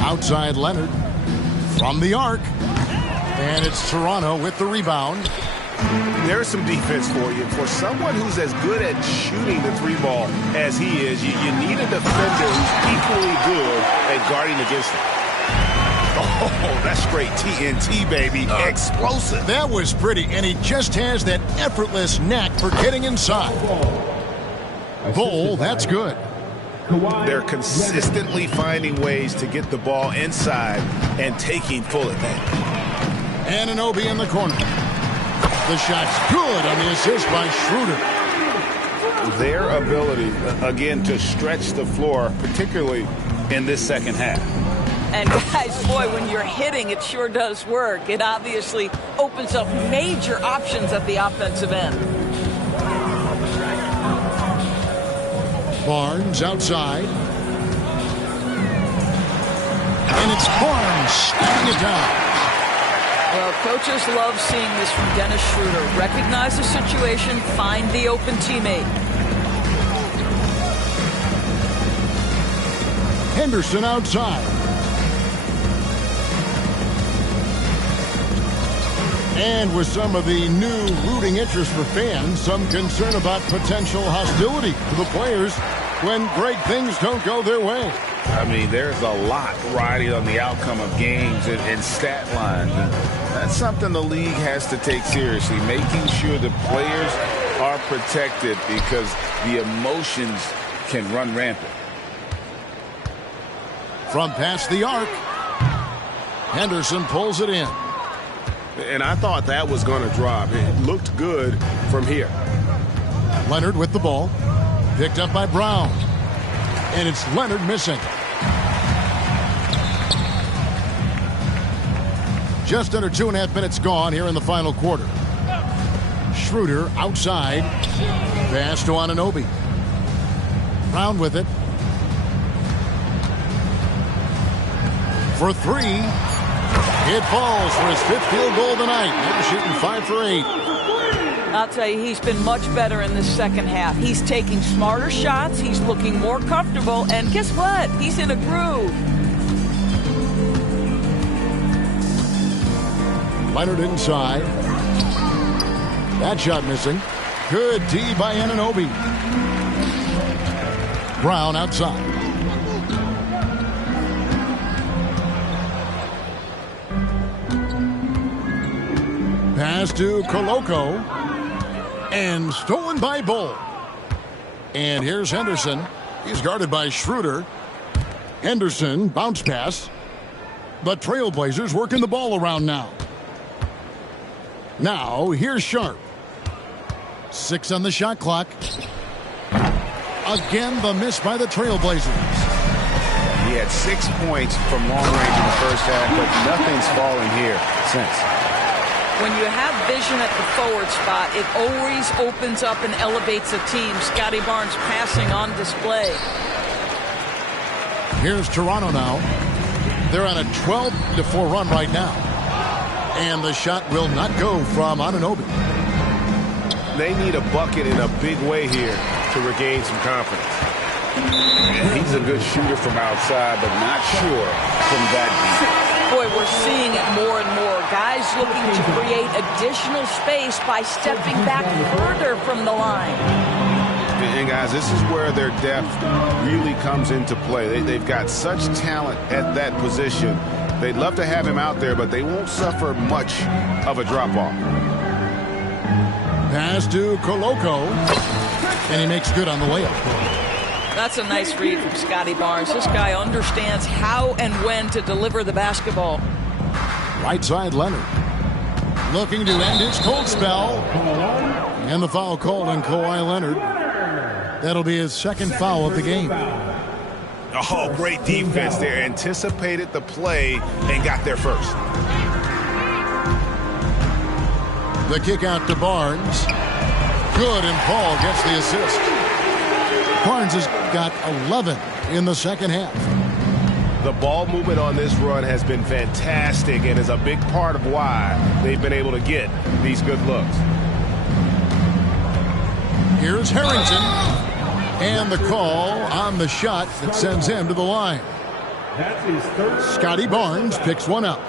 Outside Leonard from the arc. And it's Toronto with the rebound. There's some defense for you. For someone who's as good at shooting the 3-ball as he is, you need a defender who's equally good at guarding against him. Oh, that's straight TNT, baby. Explosive. That was pretty, and he just has that effortless knack for getting inside. Bull, that's good. They're consistently finding ways to get the ball inside and taking full advantage. Anunoby in the corner. The shot's good on the assist by Schroeder. Their ability, again, to stretch the floor, particularly in this second half. And guys, boy, when you're hitting, it sure does work. It obviously opens up major options at the offensive end. Barnes outside. And it's Barnes stepping it down. Well, coaches love seeing this from Dennis Schroeder. Recognize the situation, find the open teammate. Henderson outside. And with some of the new rooting interest for fans, some concern about potential hostility to the players when great things don't go their way. I mean, there's a lot riding on the outcome of games and stat lines. And that's something the league has to take seriously, making sure the players are protected because the emotions can run rampant. From past the arc, Henderson pulls it in. And I thought that was going to drop. It looked good from here. Leonard with the ball. Picked up by Brown. And it's Leonard missing. Just under 2.5 minutes gone here in the final quarter. Schroeder outside. Pass to Anunoby. Brown with it. For 3. It falls for his 5th field goal tonight. Now shooting 5 for 8. I'll tell you, he's been much better in the second half. He's taking smarter shots. He's looking more comfortable. And guess what? He's in a groove. Leonard inside. That shot missing. Good D by Anunoby. Brown outside. Pass to Koloko. And stolen by Bull. And here's Henderson. He's guarded by Schroeder. Henderson, bounce pass. The Trailblazers working the ball around now. Now, here's Sharp. 6 on the shot clock. Again, the miss by the Trailblazers. He had 6 points from long range in the first half, but nothing's fallen here since. When you have vision at the forward spot, it always opens up and elevates a team. Scotty Barnes passing on display. Here's Toronto now. They're on a 12-4 run right now. And the shot will not go from Anunoby. They need a bucket in a big way here to regain some confidence. And he's a good shooter from outside, but not sure from that deep. Boy, we're seeing it more and more. Guys looking to create additional space by stepping back further from the line. And guys, this is where their depth really comes into play. They've got such talent at that position. They'd love to have him out there, but they won't suffer much of a drop-off. Pass to Koloko. And he makes good on the layup. That's a nice read from Scotty Barnes. This guy understands how and when to deliver the basketball. Right side, Leonard. Looking to end his cold spell. And the foul called on Kawhi Leonard. That'll be his second foul of the game. Oh, great defense there. Anticipated the play and got there first. The kick out to Barnes. Good, and Paul gets the assist. Barnes has got 11 in the second half. The ball movement on this run has been fantastic and is a big part of why they've been able to get these good looks. Here's Harrington. And the call on the shot that sends him to the line. Scotty Barnes picks one up.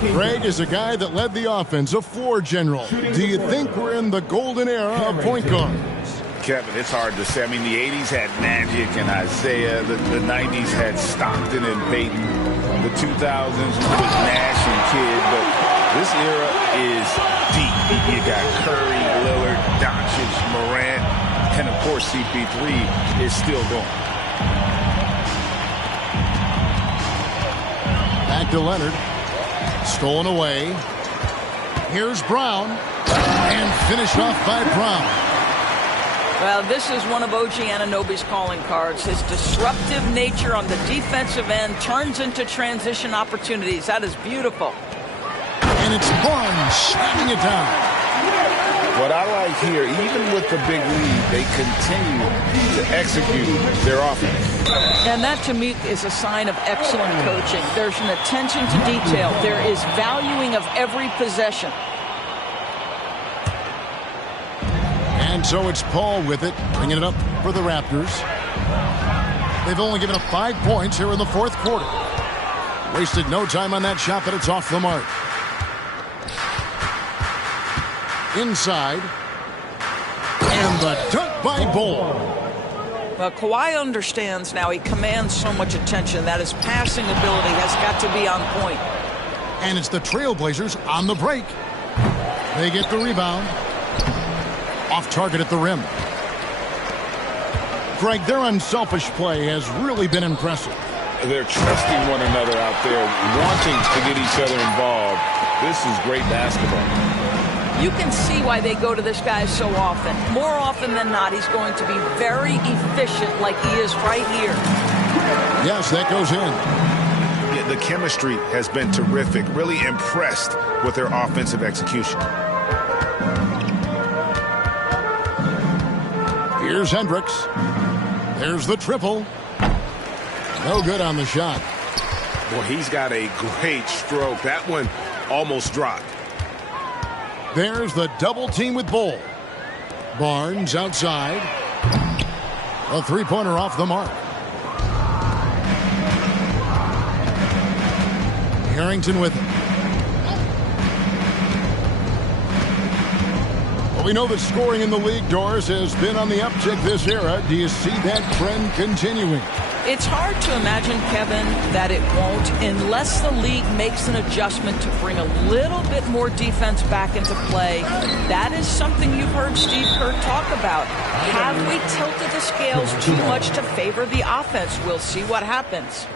Greg is a guy that led the offense, a floor general. Do you think we're in the golden era of point guards? Kevin, it's hard to say. I mean, the 80s had Magic and Isaiah. The 90s had Stockton and Peyton. The 2000s was Nash and Kidd. But this era is deep. You got Curry, Lillard, Doncic, Morant, and, of course, CP3 is still going. Back to Leonard. Stolen away. Here's Brown. And finished off by Brown. Well, this is one of OG Anunoby's calling cards. His disruptive nature on the defensive end turns into transition opportunities. That is beautiful. And it's Barnes slamming it down. What I like here, even with the big lead, they continue to execute their offense. And that, to me, is a sign of excellent coaching. There's an attention to detail. There is valuing of every possession. And so it's Paul with it, bringing it up for the Raptors. They've only given up 5 points here in the fourth quarter. Wasted no time on that shot, but it's off the mark. Inside. And the dunk by Bull. Well, Kawhi understands now. He commands so much attention that his passing ability has got to be on point. And it's the Trailblazers on the break. They get the rebound. Off target at the rim. Greg, their unselfish play has really been impressive. They're trusting one another out there, wanting to get each other involved. This is great basketball. You can see why they go to this guy so often. More often than not, he's going to be very efficient like he is right here. Yes, that goes in. Yeah, the chemistry has been terrific. Really impressed with their offensive execution. Here's Hendricks. There's the triple. No good on the shot. Boy, he's got a great stroke. That one almost dropped. There's the double team with Bull. Barnes outside. A three-pointer off the mark. Harrington with it. Well, we know that scoring in the league, Doris, has been on the uptick this era. Do you see that trend continuing? It's hard to imagine, Kevin, that it won't unless the league makes an adjustment to bring a little bit more defense back into play. That is something you've heard Steve Kerr talk about. Have we tilted the scales too much to favor the offense? We'll see what happens.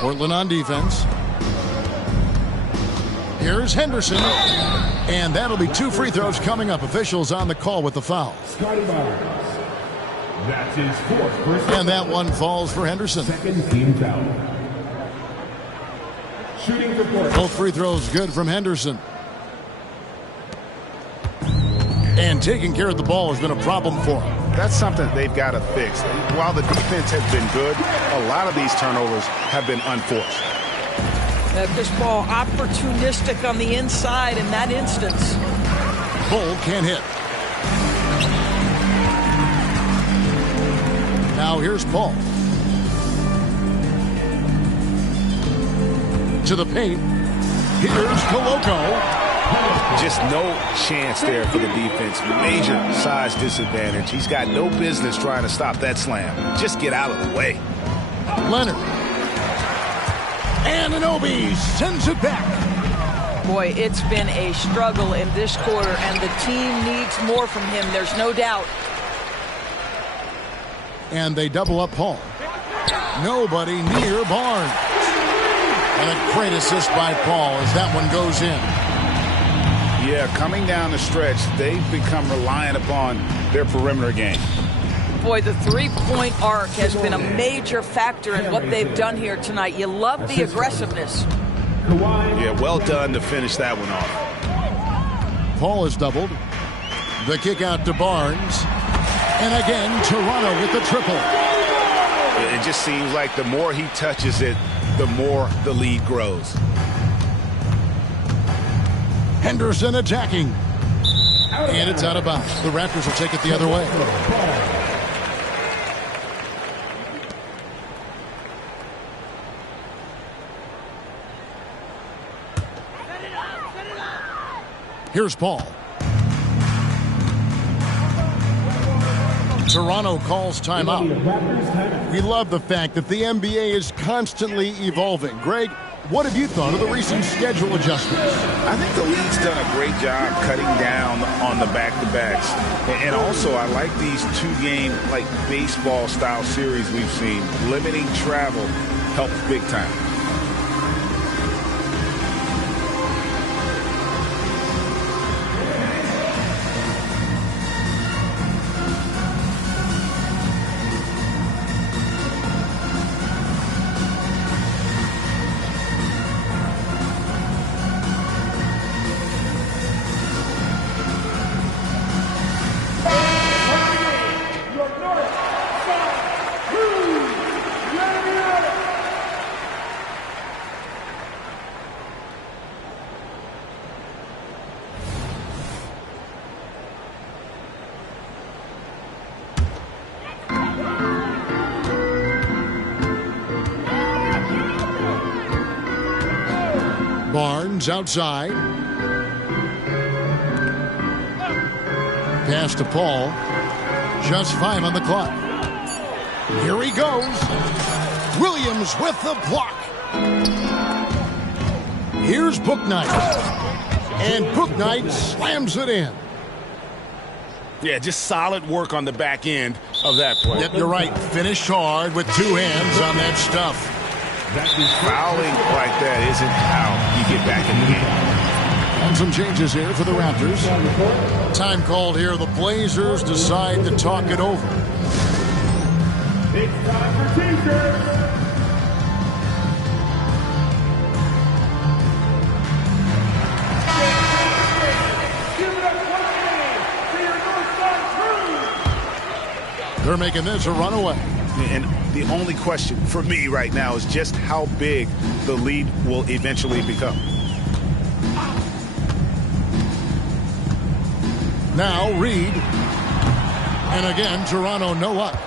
Portland on defense. Here's Henderson. And that'll be 2 free throws coming up. Officials on the call with the foul. Scotty Barnes. That's his 4th. And that one falls for Henderson. 2nd team foul. Shooting for Portland. Both free throws good from Henderson. And taking care of the ball has been a problem for him. That's something they've got to fix. While the defense has been good, a lot of these turnovers have been unforced. Chris Paul opportunistic on the inside in that instance. Bull can't hit. Now here's Paul. To the paint. Here's Koloko. Just no chance there for the defense. Major size disadvantage. He's got no business trying to stop that slam. Just get out of the way. Leonard. Anunoby sends it back. Boy, it's been a struggle in this quarter, and the team needs more from him. There's no doubt. And they double up Paul. Nobody near Barnes. And a great assist by Paul as that one goes in. Yeah, coming down the stretch, they've become reliant upon their perimeter game. Boy, the three-point arc has been a major factor in what they've done here tonight. You love the aggressiveness. Yeah, well done to finish that one off. Paul is doubled. The kick out to Barnes. And again, Toronto with the triple. It just seems like the more he touches it, the more the lead grows. Henderson attacking. And it's out of bounds. The Raptors will take it the other way. Here's Paul. Toronto calls timeout. We love the fact that the NBA is constantly evolving. Greg, what have you thought of the recent schedule adjustments? I think the league's done a great job cutting down on the back-to-backs. And also, I like these two-game, like baseball-style series we've seen. Limiting travel helps big time. Barnes outside. Pass to Paul. Just 5 on the clock. Here he goes. Williams with the block. Here's Bouknight. And Bouknight slams it in. Yeah, just solid work on the back end of that play. Yep, you're right. Finished hard with 2 hands on that stuff. Fouling like that isn't how you get back in the game. And some changes here for the Raptors. Time called here. The Blazers decide to talk it over. It's time for T-shirts. Give it up one game to your Northside crew. They're making this a runaway. And the only question for me right now is just how big the lead will eventually become. Now Reed. And again, Toronto no up.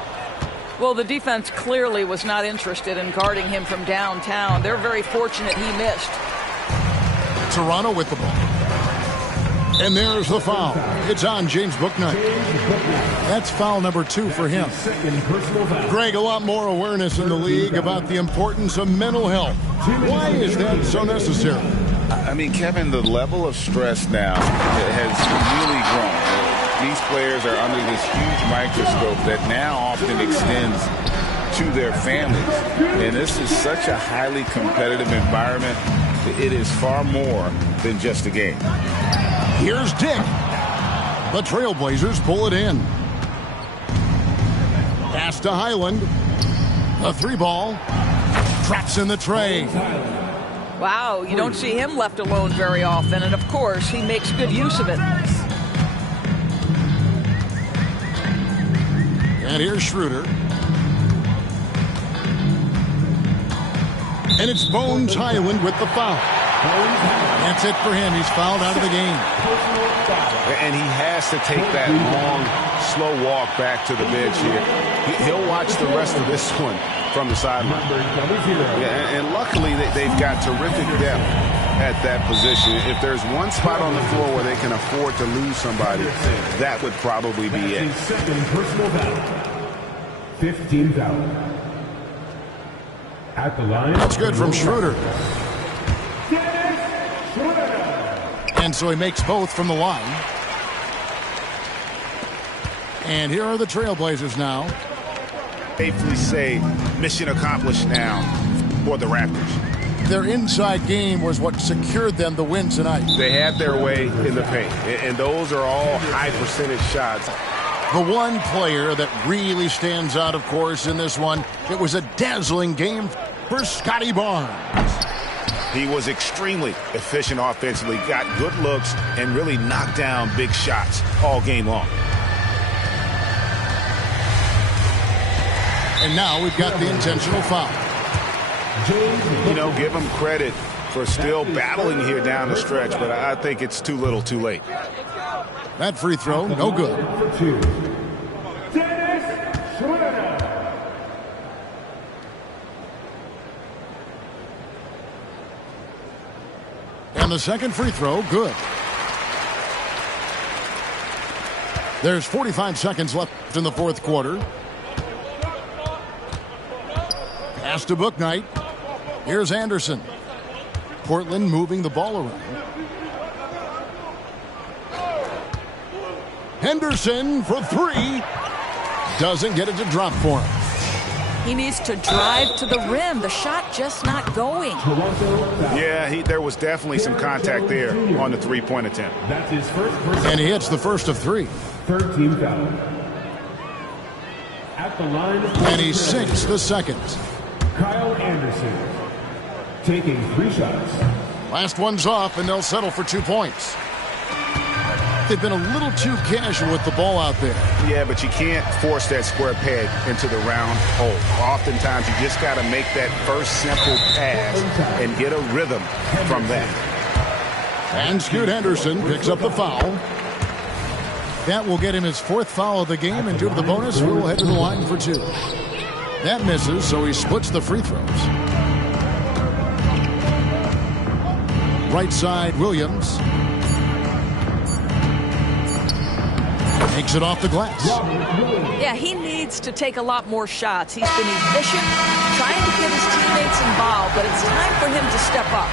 Well, the defense clearly was not interested in guarding him from downtown. They're very fortunate he missed. Toronto with the ball. And there's the foul. It's on James Bouknight. That's foul number 2 for him. Greg, a lot more awareness in the league about the importance of mental health. Why is that so necessary? I mean, Kevin, the level of stress now has really grown. These players are under this huge microscope that now often extends to their families. And this is such a highly competitive environment. It is far more than just a game. Here's Dick. The Trailblazers pull it in. Pass to Highland. A 3-ball. Traps in the tray. Wow, you don't see him left alone very often, and of course, he makes good use of it. And here's Schroeder. And it's Bones Highland with the foul. That's it for him. He's fouled out of the game. And he has to take that long, slow walk back to the bench here. He'll watch the rest of this one from the sideline. Yeah, and luckily, they've got terrific depth at that position. If there's one spot on the floor where they can afford to lose somebody, that would probably be it. 15 foul. At the line. That's good from Schroeder. And so he makes both from the line. And here are the Trailblazers now. Safely say mission accomplished now for the Raptors. Their inside game was what secured them the win tonight. They had their way in the paint, and those are all high percentage shots. The one player that really stands out, of course, in this one, it was a dazzling game for Scotty Barnes. He was extremely efficient offensively, got good looks, and really knocked down big shots all game long. And now we've got the intentional foul. You know, give him credit for still battling here down the stretch, but I think it's too little too late. That free throw, no good. And the second free throw, good. There's 45 seconds left in the fourth quarter. Pass to Bouknight. Here's Anderson. Portland moving the ball around. Henderson for 3. Doesn't get it to drop for him. He needs to drive to the rim. The shot just not going. Yeah, there was definitely some contact there on the three-point attempt. That's his first. And he hits the first of 3. 13 foul. At the line. And he sinks the second. Kyle Anderson taking 3 shots. Last one's off, and they'll settle for 2 points. They've been a little too casual with the ball out there. Yeah, but you can't force that square peg into the round hole. Oftentimes, you just got to make that first simple pass and get a rhythm from that. And Scoot Henderson picks up the foul. That will get him his 4th foul of the game, and due to the bonus, we will head to the line for 2. That misses, so he splits the free throws. Right side, Williams. Takes it off the glass. Yeah, he needs to take a lot more shots. He's been efficient, trying to get his teammates involved, but it's time for him to step up.